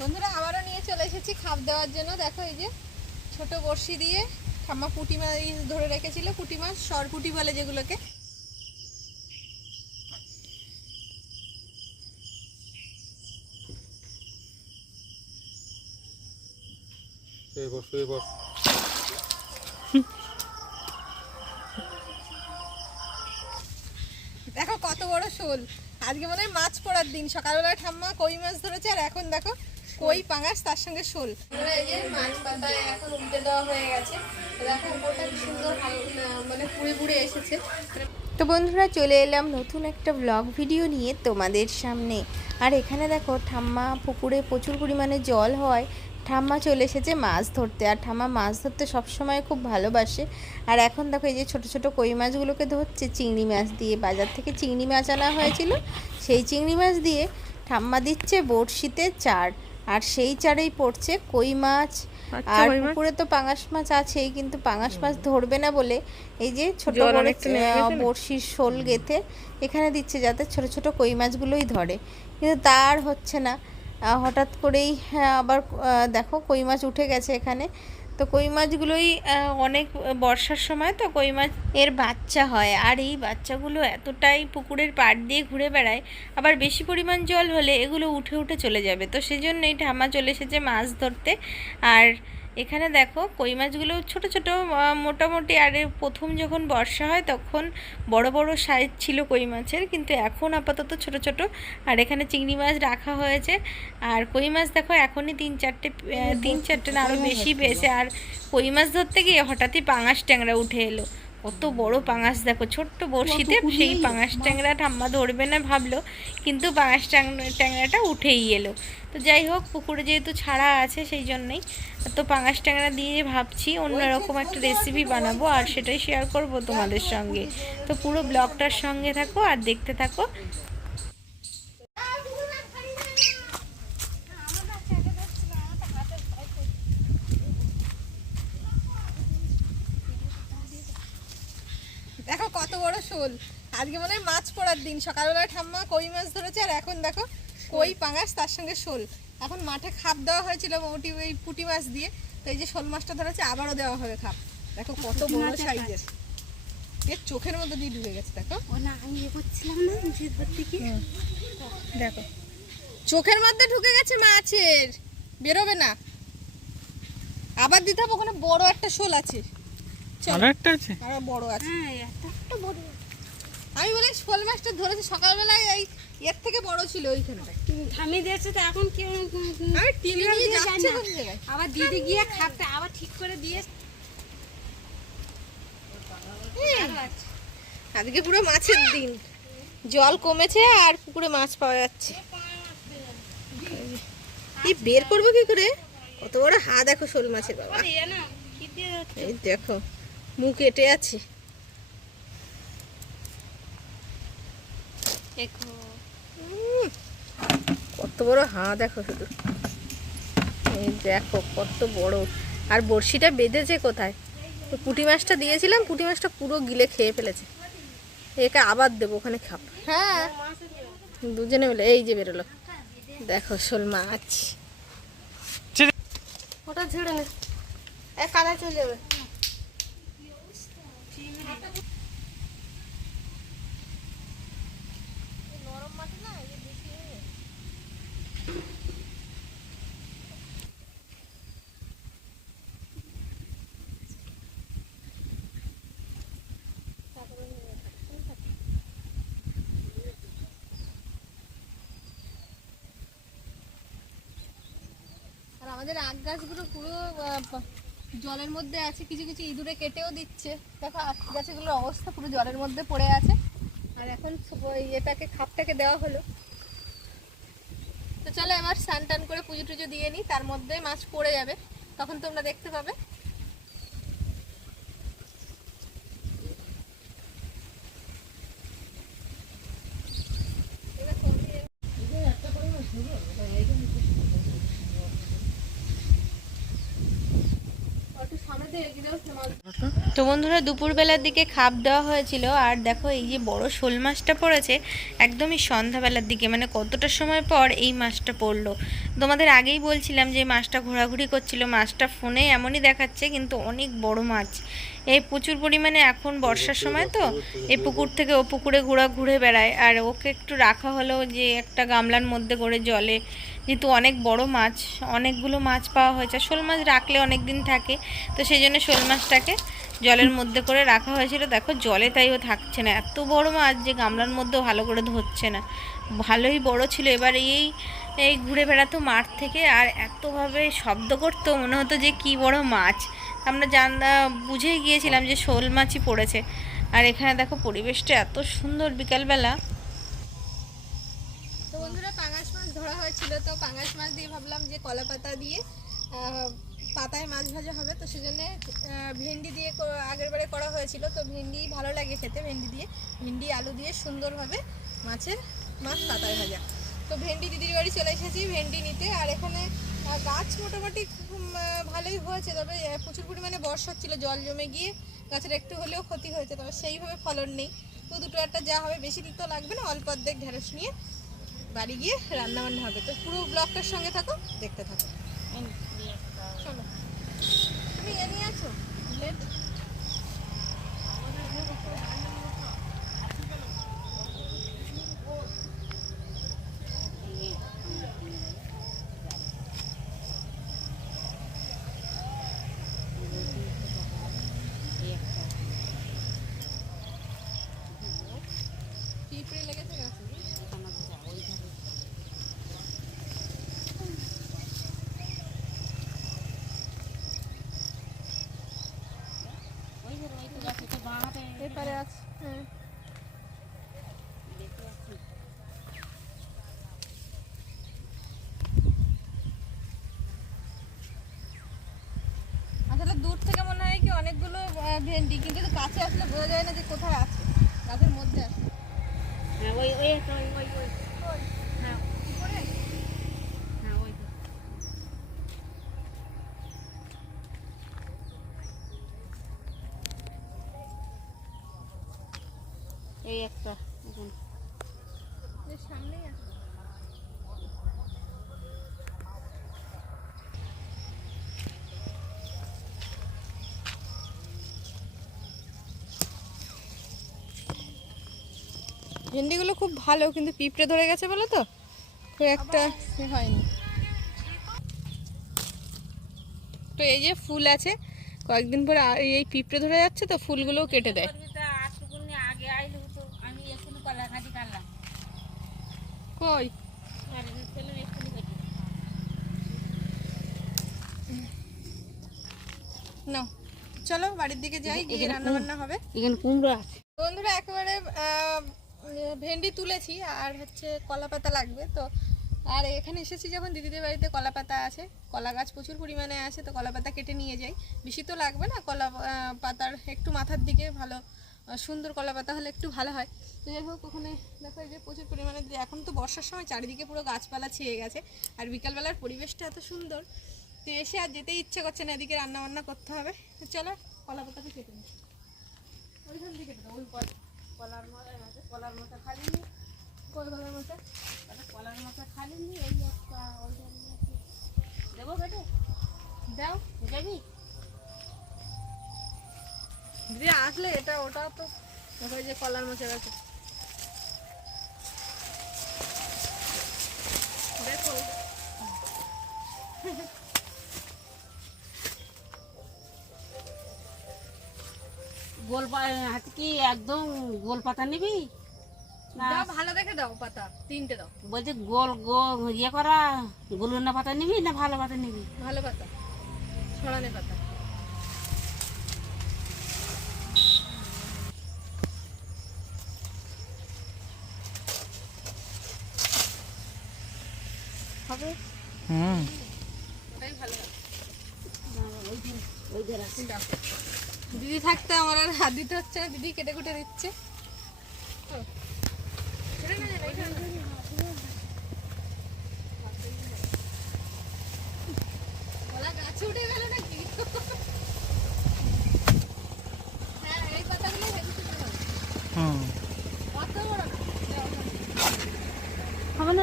বন্ধুরা আবারও নিয়ে চলে এসেছি খাপ দেওয়ার জন্য। দেখো এই যে ছোট বড়শি দিয়ে ঠাম্মা পুঁটি মাছ ধরে রেখেছিল পুঁটি মাছ সরপুটি বলে যেগুলোকে। দেখো কত বড় শোল। আজকে মনে হয় মাছ পড়ার দিন সকালবেলায় ঠাম্মা কই মাছ ধরেছে আর এখন দেখো কই পাঙাশ? তার সঙ্গে শোল। এই যে মাছ পাতায় এখন উল্টে দেওয়া হয়ে গেছে। দেখো উপরটা কি সুন্দর মানে পুড়ে পুড়ে এসেছে। তো বন্ধুরা চলে এলাম নতুন একটা ব্লগ ভিডিও নিয়ে তোমাদের সামনে। আর এখানে দেখো ঠাম্মা পুকুরে প্রচুর পরিমাণে জল হয়। ঠাম্মা চলে এসেছে মাছ ধরতে। আর ঠাম্মা মাছ ধরতে সবসময় খুব ভালোবাসে। আর এখন দেখো এই যে ছোট ছোট কই মাছগুলোকে ধরছে চিংড়ি মাছ দিয়ে। বাজার থেকে চিংড়ি মাছ আনা হয়েছিল। সেই চিংড়ি মাছ দিয়ে ঠাম্মা দিচ্ছে বড়শিতে চার। আর সেই চারেই পড়ছে কই মাছ আর পুকুরে তো পাঙাশ মাছ আছেই কিন্তু পাঙাশ মাছ ধরবে না বলে এই যে ছোট বড়শির শোল গেথে এখানে দিচ্ছে যাতে ছোট ছোট কই মাছগুলোই ধরে। কিন্তু তার হচ্ছে না। হঠাৎ করেই হ্যাঁ, আবার দেখো কই মাছ উঠে গেছে এখানে। তো কই মাছগুলোই অনেক বর্ষার সময় তো কই মাছ এর বাচ্চা হয়। আর এই বাচ্চাগুলো এতটাই পুকুরের পাড় দিয়ে ঘুরে বেড়ায়, আবার বেশি পরিমাণ জল হলে এগুলো উঠে উঠে চলে যাবে। তো সেজন্যই ঠাম্মা চলে এসেছে মাছ ধরতে। আর এখানে দেখো কই মাছগুলো ছোট ছোট মোটামুটি আরে প্রথম যখন বর্ষা হয় তখন বড় বড় সাইজ ছিল কই মাছের কিন্তু এখন আপাতত ছোট ছোট। আর এখানে চিংড়ি মাছ রাখা হয়েছে। আর কই মাছ দেখো এখনই তিন চারটে তিন চারটে না আরও বেশি পেয়েছে আর কই মাছ ধরতে গিয়ে হঠাৎই পাঙাশ ট্যাংরা উঠে এলো। কত বড় পাঙাশ দেখো ছোট্ট বড়শিতে সেই পাঙাশ ট্যাংরা ঠাম্মা ধরবে না ভাবলো কিন্তু পাঙাশ ট্যাং- ট্যাংরাটা উঠেই এলো। তো যাই হোক পুকুরে যেহেতু ছাড়া আছে সেই জন্যই তো পাঙাশ ট্যাংরা দিয়ে ভাবছি অন্যরকম একটা রেসিপি বানাবো আর সেটাই শেয়ার করব তোমাদের সঙ্গে। তো পুরো ব্লগটার সঙ্গে থাকো আর দেখতে থাকো দেখো কত বড় শোল। আজকে মনে হয় মাছ পড়ার দিন। সকালবেলায় ঠাম্মা কই মাছ ধরেছে আর এখন দেখো কই পাঙাশ তার সঙ্গে শোল। এখন মাঠে খাপ দেওয়া হয়েছিল মোটি ওই পুঁটি মাছ দিয়ে। তো এই যে শোল মাছটা ধরেছে আবারও দেওয়া হবে খাপ। দেখো কত বড় সাইজের। এর চোখের মধ্যে দিয়ে ঢুকে গেছে দেখো। ও না আমি ইয়ে করছিলাম না যে দেখো। চোখের মধ্যে ঢুকে গেছে মাছের। বেরোবে না। আবার দিতে হবে ওখানে বড় একটা শোল আছে। চল। একটা আছে? আরও বড় আছে। হ্যাঁ একটা। বড় আমি বলি শোল মাছটা ধরেছি সকালবেলায় এই এর থেকে বড় ছিল থামে দিয়েছে তো এখন কি আমি টিভি নিয়ে যাচ্ছে আবার দিদি গিয়ে খাপটা আবার ঠিক করে দিয়ে আজকে পুরো মাছের দিন। জল কমেছে আর পুকুরে মাছ পাওয়া যাচ্ছে। এই বের করব কি করে? কত বড় হা দেখো শোল মাছের বাবা। কি? এই দেখো। মুখ এটে আছে। কত বড় হা দেখো শুধু। এই দেখো কত বড়। আর বড়শিটা বেঁধেছে কোথায়? পুঁটি মাছটা দিয়েছিলাম পুঁটি মাছটা পুরো গিলে খেয়ে ফেলেছে। একে আবার দেবো ওখানে খাপ হ্যাঁ। দুজনে মিলে এই যে বেরোলো। দেখো শোল মাছ। ওটা ছেড়ে নে। এক কাদা চলে যাবে আর আমাদের আখ গাছগুলো পুরো জলের মধ্যে আছে, কিছু কিছু ইঁদুরে কেটেও দিচ্ছে। দেখো, আখ গাছগুলোর অবস্থা পুরো জলের মধ্যে পড়ে আছে। আর এখন এটাকে, খাপটাকে দেওয়া হলো। তো চলো আমার স্নান টান করে পুজো টুজো দিয়ে নিই, তার মধ্যে মাছ পড়ে যাবে। তখন তোমরা দেখতে পাবে একটু সামনে তো বন্ধুরা, দুপুরবেলার দিকে খাপ দেওয়া হয়েছিল, আর দেখো এই যে বড় শোল মাছটা পড়েছে, একদমই সন্ধ্যাবেলার দিকে মানে কতটা সময় পর এই মাছটা পড়ল। তোমাদের আগেই বলছিলাম যে মাছটা ঘোরাঘুরি করছিল মাছটা ফোনে এমনই দেখাচ্ছে কিন্তু অনেক বড় মাছ। এই প্রচুর পরিমাণে এখন বর্ষার সময় তো এই পুকুর থেকে ও পুকুরে ঘোরা ঘুরে বেড়ায়। আর ওকে একটু রাখা হলো যে একটা গামলার মধ্যে করে জলে। যেহেতু অনেক বড় মাছ অনেকগুলো মাছ পাওয়া হয়েছে। শোল মাছ রাখলে অনেক দিন থাকে তো সেই জন্য শোল মাছটাকে জলের মধ্যে করে রাখা হয়েছিল। দেখো জলে তাইও থাকছে না। এত বড় মাছ যে গামলার মধ্যেও ভালো করে ধরছে না। ভালোই বড় ছিল। এবার এই এই ঘুরে বেড়াতো মাঠ থেকে আর এতভাবে শব্দ করতো, মনে হতো যে কি বড় মাছ। আমরা জান বুঝেই গিয়েছিলাম যে শোল মাছই পড়েছে। আর এখানে দেখো পরিবেশটা এত সুন্দর বিকালবেলা। তো বন্ধুরা, পাঙাশ মাছ ধরা হয়েছিল, তো পাঙাশ মাছ দিয়ে ভাবলাম যে কলা পাতা দিয়ে পাতায় মাছ ভাজা হবে। তো সেজন্য ভেন্ডি দিয়ে কর- আগের করা হয়েছিল। তো ভেন্ডি ভালো লাগে খেতে, ভেন্ডি দিয়ে, ভেন্ডি, আলু দিয়ে সুন্দরভাবে মাছের মাছ পাতায় ভাজা। তো ভেন্ডি দিদির বাড়ি চলে এসেছি ভেন্ডি নিতে। আর এখানে গাছ মোটামুটি খুব, ভালোই হয়েছে। তবে প্রচুর পরিমাণে বর্ষা হচ্ছিল জল জমে গিয়ে গাছের একটু হলেও ক্ষতি হয়েছে। তবে সেইভাবে ফলন নেই। তো দুটো একটা যা হবে বেশি দিন তো লাগবে না অল্প অর্ধেক ঢেঁড়স নিয়ে বাড়ি গিয়ে রান্নাবান্না হবে। তো পুরো ব্লগটার সঙ্গে থাকো দেখতে থাকো। চলো। তুমি এ নিয়ে আছো প্লেট পিঁপড়ে লেগেছে গাছে এপারে আছে হ্যাঁ আসলে দূর থেকে মনে হয় কি অনেকগুলো ভেন্ডি কিন্তু কাছে আসলে বোঝা যায় না যে কোথায় আছে গাছের মধ্যে আছে হ্যাঁ ওই ওই ওই ওই ওই। হ্যাঁ। উপরে? হ্যাঁ ওই এই একটা। ভেন্ডিগুলো খুব ভালো কিন্তু পিঁপড়ে ধরে গেছে বলে তো? খুব একটা হয়নি। তো এই যে ফুল আছে কয়েকদিন পরে এই পিঁপড়ে ধরে যাচ্ছে তো ফুলগুলোও কেটে দেয়। কই? চলো বাড়ির দিকে যাই গিয়ে রান্না বান্না হবে। এখানে কুমড়ো আছে। বন্ধুরা একেবারে ভেন্ডি তুলেছি, আর হচ্ছে কলা পাতা লাগবে, তো আর এখানে এসেছি যখন দিদিদের বাড়িতে কলা পাতা আছে, কলা গাছ প্রচুর পরিমাণে আছে, তো কলা পাতা কেটে নিয়ে যাই। বেশি তো লাগবে না, কলা পাতার একটু মাথার দিকে ভালো সুন্দর কলা পাতা হলে একটু ভালো হয়। তো যাই হোক, ওখানে দেখো যে প্রচুর পরিমাণে এখন তো বর্ষার সময় চারিদিকে পুরো গাছপালা ছেয়ে গেছে, আর বিকালবেলার পরিবেশটা এত সুন্দর, তো এসে আর যেতে ইচ্ছে করছে না, এদিকে রান্না বান্না করতে হবে। চলো কলা পাতাটা কেটে নিই। ওইখান থেকে ওই কল কলার কলার খালি নি কল কলার মাথা খালি নি একটা দেবো দাও যাবি দিদি, আসলে এটা, ওটা তো ওখানে যে কলার মোচা গেছে গোল পা হাতে কি একদম গোল পাতা নিবি? না। দাও ভালো দেখে দাও পাতা তিনটে দাও। বলছি গোল গোল ইয়ে করা গুলুনা পাতা নিবি না ভালো পাতা নিবি? ভালো পাতা ছড়ানে পাতা। হবে? হুম। ওটাই ভালো হবে। ওই ধারে আছে। দিদি থাকতে আমার আর হাত দিতে হচ্ছে না দিদি কেটে কুটে দিচ্ছে। গাছে উঠে গেল নাকি? হ্যাঁ এই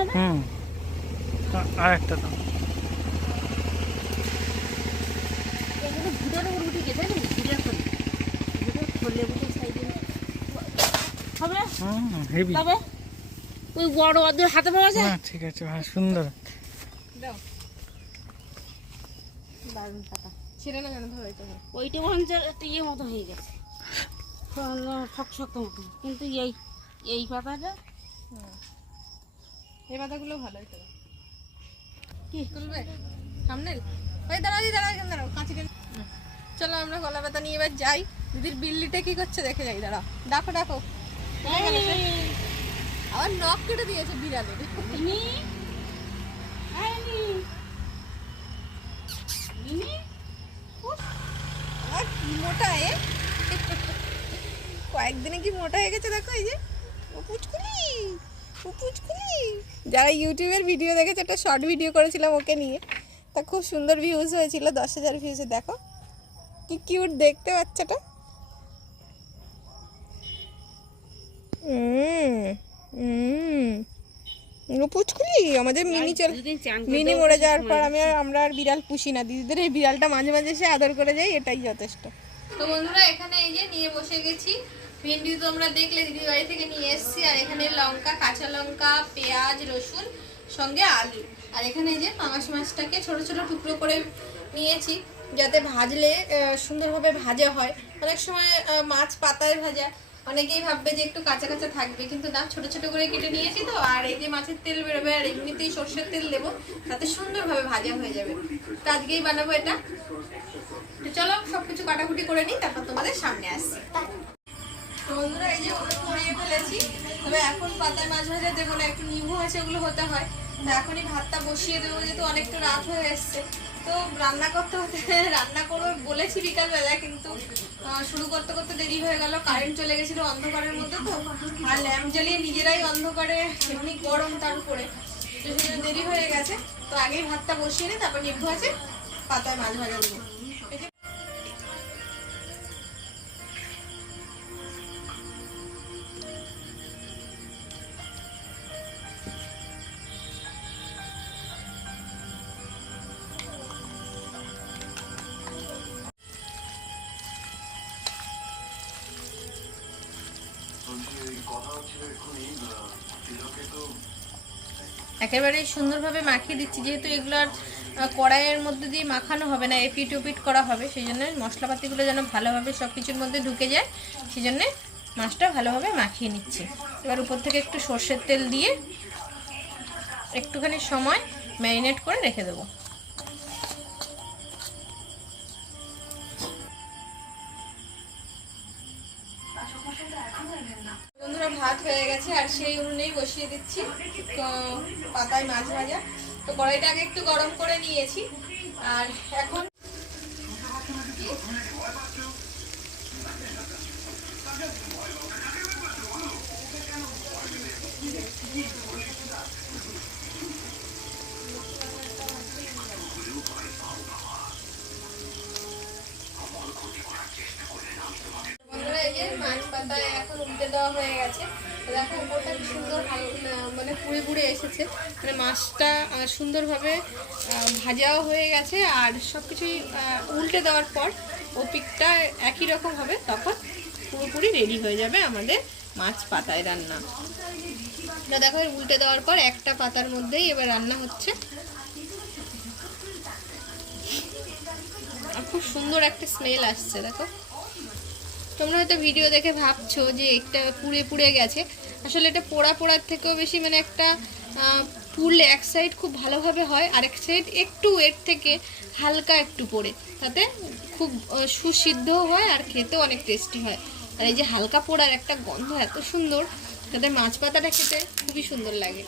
না একটা হবে? হেভি। তবে? ওই বড় ওদের হাতে পাওয়া যায় ঠিক আছে ভাই সুন্দর। দাও। দারুণ পাতা ছিঁড়ে না কেন ধরে ওইটা বরঞ্চ একটা ইয়ে মতো হয়ে গেছে। শক্ত শক্ত মতো। কিন্তু এই এই পাতাটা? এই পাতাগুলো ভালো হইতে কি? তুলবে? সামনে ওই দাঁড়াও দি দাঁড়াও দাঁড়াও কাঁচি চলো আমরা কলা পাতা নিয়ে এবার যাই। দিদির বিল্লিটা কি করছে দেখে যাই দাঁড়াও। ডাকো ডাকো। আবার নখ কেটে দিয়েছে বিড়ালের? আর কি মোটা এ? কয়েকদিনে কি মোটা হয়ে গেছে দেখো এই যে। ও পুচকুলি ও পুচকুলি যারা ইউটিউবের ভিডিও দেখেছে একটা শর্ট ভিডিও করেছিলাম ওকে নিয়ে। তা খুব সুন্দর ভিউজ হয়েছিল দশ হাজার ভিউজে দেখো। কি কিউট দেখতে বাচ্চাটা। পুচকুলি আমাদের মিনি চল মিনি মরে যাওয়ার পর আমি আর আমরা আর বিড়াল পুষি না। দিদিদের এই বিড়ালটা মাঝে মাঝে এসে আদর করে যাই এটাই যথেষ্ট। তো বন্ধুরা এখানে এই যে নিয়ে বসে গেছি। ভেন্ডি তো আমরা দেখলে দিদি বাড়ি থেকে নিয়ে এসেছি। আর এখানে লঙ্কা কাঁচা লঙ্কা পেঁয়াজ রসুন সঙ্গে আলু। আর এখানে এই যে পাঙাশ মাছটাকে ছোট ছোট টুকরো করে নিয়েছি। যাতে ভাজলে সুন্দরভাবে ভাজা হয়। অনেক সময় মাছ পাতায় ভাজা। অনেকেই ভাববে যে একটু কাঁচা কাঁচা থাকবে, কিন্তু না, ছোট ছোট করে কেটে নিয়েছি তো, আর এই যে মাছের তেল বেরোবে, আর এমনিতেই সর্ষের তেল দেবো, তাতে সুন্দরভাবে ভাজা হয়ে যাবে। তো আজকেই বানাবো এটা। তো চলো, সবকিছু কাটাকুটি করে নিই, তারপর তোমাদের সামনে আসছি। বন্ধুরা, এই যে ওগুলো করিয়ে ফেলেছি। তবে এখন পাতায় মাছ ভাজা দেবো না, একটু নিভু আছে ওগুলো হতে হয়। তো এখনই ভাতটা বসিয়ে দেবো, যেহেতু অনেকটা রাত হয়ে এসছে। তো রান্না করতে হতে রান্না করব বলেছি বিকালবেলা, কিন্তু শুরু করতে করতে দেরি হয়ে গেল কারেন্ট চলে গেছিল অন্ধকারের মধ্যে তো, আর ল্যাম্প জ্বালিয়ে নিজেরাই অন্ধকারে এমনি গরম তার উপরে। তো দেরি হয়ে গেছে, তো আগেই ভাতটা বসিয়ে নিই তারপর নিভু আছে, পাতায় মাছ ভাজা দেবো। একেবারে সুন্দরভাবে মাখিয়ে দিচ্ছি, যেহেতু এগুলো আর কড়াইয়ের মধ্যে দিয়ে মাখানো হবে না এপিট ওপিট করা হবে সেই জন্য মশলাপাতিগুলো যেন ভালোভাবে সব কিছুর মধ্যে ঢুকে যায় সেই জন্যে মাছটা ভালোভাবে মাখিয়ে নিচ্ছি। এবার উপর থেকে একটু সর্ষের তেল দিয়ে একটুখানি সময় ম্যারিনেট করে রেখে দেবো। বন্ধুরা, ভাত হয়ে গেছে আর সেই উনুনেই বসিয়ে দিচ্ছি। পাতায় মাছ ভাজা। তো কড়াইটা আগে একটু গরম করে নিয়েছি। আর এখন বন্ধুরা এই যে পাতায় এখন উল্টে দেওয়া হয়ে গেছে। দেখো উপরটা কি সুন্দর মানে পুড়ে পুড়ে এসেছে। মানে মাছটা সুন্দরভাবে ভাজাও হয়ে গেছে। আর সব কিছুই উল্টে দেওয়ার পর ও পিকটা একই রকম হবে। তখন পুরোপুরি রেডি হয়ে যাবে আমাদের মাছ পাতায় রান্না। তো দেখো উল্টে দেওয়ার পর একটা পাতার মধ্যেই এবার রান্না হচ্ছে। আর খুব সুন্দর একটা স্মেল আসছে, দেখো। তোমরা হয়তো ভিডিও দেখে ভাবছ যে একটা পুড়ে পুড়ে গেছে। আসলে এটা পোড়া পোড়ার থেকেও বেশি মানে একটা পুড়লে এক সাইড খুব ভালোভাবে হয়, আর এক সাইড একটু এর থেকে হালকা একটু পড়ে। তাতে খুব সুসিদ্ধও হয় আর খেতেও অনেক টেস্টি হয়। আর এই যে হালকা পোড়ার একটা গন্ধ এত সুন্দর, তাতে মাছ পাতাটা খেতে খুবই সুন্দর লাগে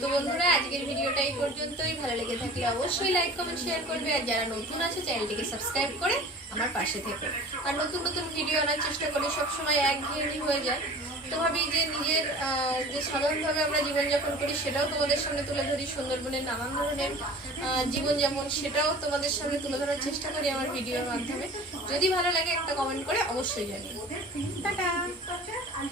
তো বন্ধুরা, আজকের ভিডিওটা এই পর্যন্তই। ভালো লেগে থাকলে অবশ্যই লাইক কমেন্ট শেয়ার করবে। আর যারা নতুন আছে, চ্যানেলটিকে সাবস্ক্রাইব করে আমার পাশে থেকে। আর নতুন নতুন ভিডিও আনার চেষ্টা করি সবসময় একঘেয়েমি হয়ে যায়। তো ভাবি যে নিজের যে সাধারণভাবে আমরা জীবনযাপন করি, সেটাও তোমাদের সামনে তুলে ধরি সুন্দরবনের নানান ধরনের জীবনযাপন। সেটাও তোমাদের সামনে তুলে ধরার চেষ্টা করি আমার ভিডিওর মাধ্যমে। যদি ভালো লাগে একটা কমেন্ট করে অবশ্যই জানিও। টাটা!